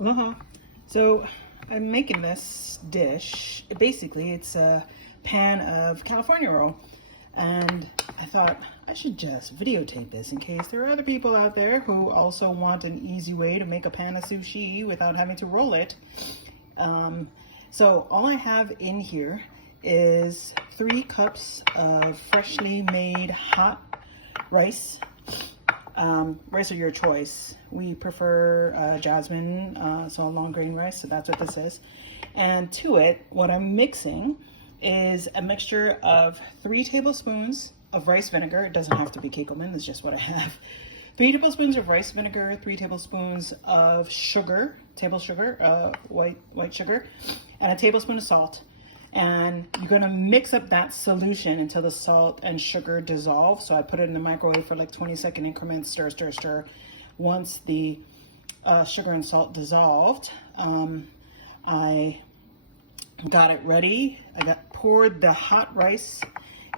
Aloha. So I'm making this dish. Basically, it's a pan of California roll. And I thought I should just videotape this in case there are other people out there who also want an easy way to make a pan of sushi without having to roll it. So all I have in here is 3 cups of freshly made hot rice. Rice of your choice. We prefer jasmine, so long grain rice, so that's what this is. And to it, what I'm mixing is a mixture of 3 tablespoons of rice vinegar. It doesn't have to be keikoman, it's just what I have. 3 tablespoons of rice vinegar, 3 tablespoons of sugar, table sugar, white sugar, and a tablespoon of salt. And you're gonna mix up that solution until the salt and sugar dissolve. So I put it in the microwave for like 20-second increments, stir, stir, stir. Once the sugar and salt dissolved, I got it ready. I poured the hot rice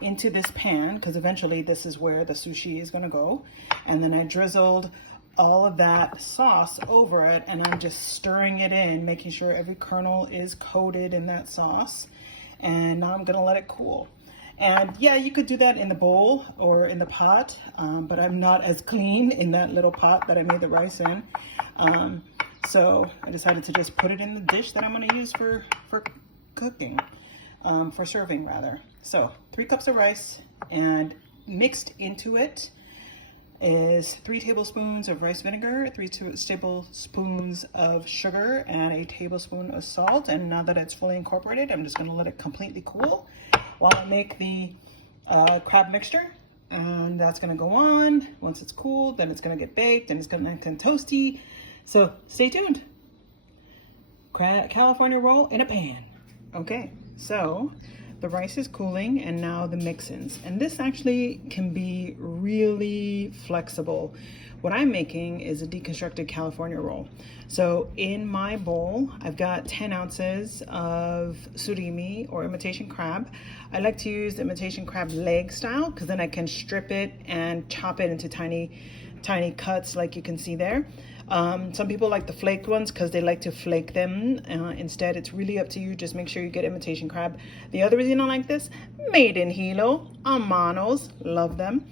into this pan, because eventually this is where the sushi is gonna go. And then I drizzled all of that sauce over it, and I'm just stirring it in, making sure every kernel is coated in that sauce. And now I'm gonna let it cool. And yeah, you could do that in the bowl or in the pot, but I'm not as clean in that little pot that I made the rice in. So I decided to just put it in the dish that I'm gonna use for cooking, for serving rather. So 3 cups of rice, and mixed into it is 3 tablespoons of rice vinegar, 3 tablespoons of sugar, and a tablespoon of salt. And now that it's fully incorporated, I'm just gonna let it completely cool while I make the crab mixture. And that's gonna go on. Once it's cooled, then it's gonna get baked and it's gonna get toasty. So stay tuned. California roll in a pan. Okay, so the rice is cooling, and now the mix-ins. And this actually can be really flexible. What I'm making is a deconstructed California roll. So in my bowl, I've got 10 ounces of surimi or imitation crab. I like to use the imitation crab leg style, because then I can strip it and chop it into tiny cuts like you can see there. Some people like the flaked ones because they like to flake them. Instead, it's really up to you. Just make sure you get imitation crab. The other reason I like this, made in Hilo, amanos, love them.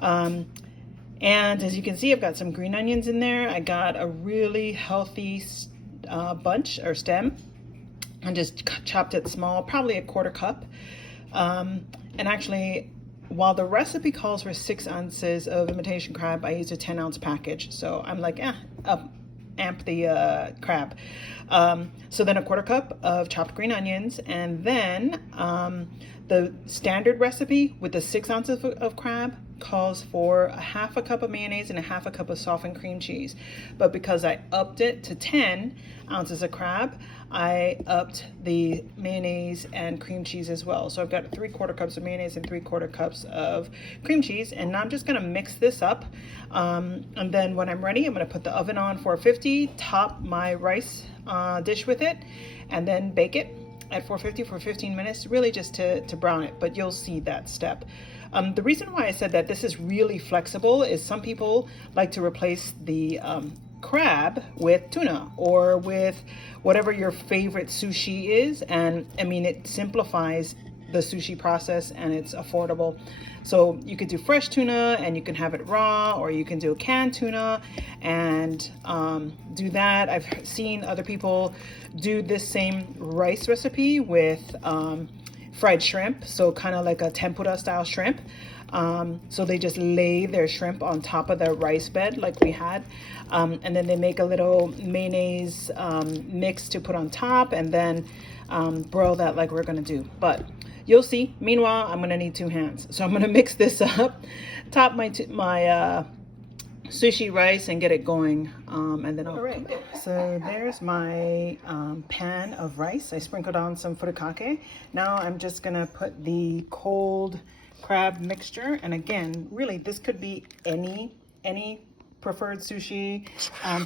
And as you can see, I've got some green onions in there. I got a really healthy bunch or stem, and just chopped it small, probably a 1/4 cup. And actually, while the recipe calls for 6 ounces of imitation crab, I used a 10-ounce package. So I'm like, amp the crab. So then a 1/4 cup of chopped green onions, and then the standard recipe with the 6 ounces of crab calls for a 1/2 cup of mayonnaise and a 1/2 cup of softened cream cheese. But because I upped it to 10 ounces of crab, I upped the mayonnaise and cream cheese as well. So I've got 3/4 cups of mayonnaise and 3/4 cups of cream cheese. And now I'm just gonna mix this up. And then when I'm ready, I'm gonna put the oven on 450, top my rice dish with it, and then bake it at 450 for 15 minutes, really just to brown it, but you'll see that step. The reason why I said that this is really flexible is some people like to replace the crab with tuna or with whatever your favorite sushi is. And I mean, it simplifies the sushi process, and it's affordable. So you could do fresh tuna and you can have it raw, or you can do a canned tuna and do that. I've seen other people do this same rice recipe with fried shrimp, so kind of like a tempura style shrimp. So they just lay their shrimp on top of their rice bed like we had, and then they make a little mayonnaise mix to put on top, and then broil that like we're gonna do. But you'll see. Meanwhile, I'm gonna need 2 hands, so I'm gonna mix this up, top my sushi rice, and get it going, and then I'll cook it. So there's my pan of rice. I sprinkled on some furikake. Now I'm just gonna put the cold crab mixture, and again, really this could be any preferred sushi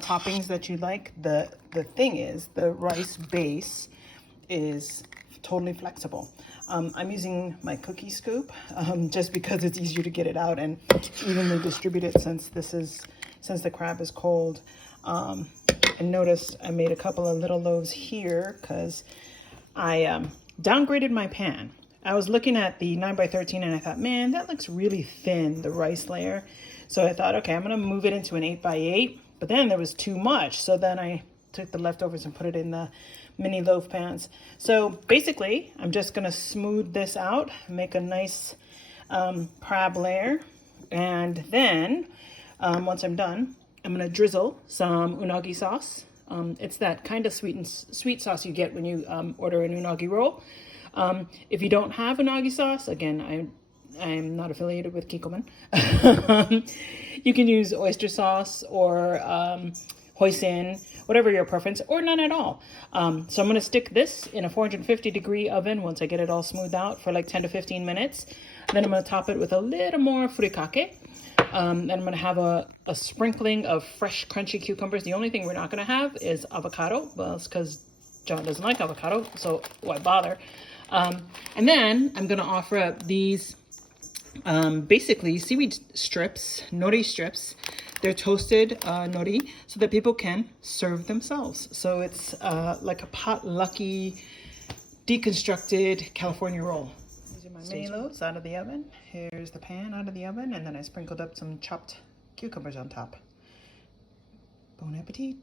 toppings that you like. The thing is, the rice base is totally flexible. I'm using my cookie scoop just because it's easier to get it out and evenly distribute it, since the crab is cold. And notice I made a couple of little loaves here because I downgraded my pan. I was looking at the 9x13 and I thought, man, that looks really thin, the rice layer. So I thought, okay, I'm gonna move it into an 8x8, but then there was too much. So then I took the leftovers and put it in the mini loaf pans. So basically, I'm just gonna smooth this out, make a nice crab layer. And then once I'm done, I'm gonna drizzle some unagi sauce. It's that kind of sweet sauce you get when you order an unagi roll. If you don't have unagi sauce, again, I'm not affiliated with Kikkoman. You can use oyster sauce or hoisin, whatever your preference, or none at all. So I'm going to stick this in a 450-degree oven once I get it all smoothed out for like 10 to 15 minutes. Then I'm going to top it with a little more furikake. Then I'm going to have a sprinkling of fresh, crunchy cucumbers. The only thing we're not going to have is avocado. Well, it's because John doesn't like avocado, so why bother? And then I'm going to offer up these basically seaweed strips, nori strips. They're toasted nori so that people can serve themselves. So it's like a potlucky, deconstructed California roll. These are my mini loaves out of the oven. Here's the pan out of the oven, and then I sprinkled up some chopped cucumbers on top. Bon appetit.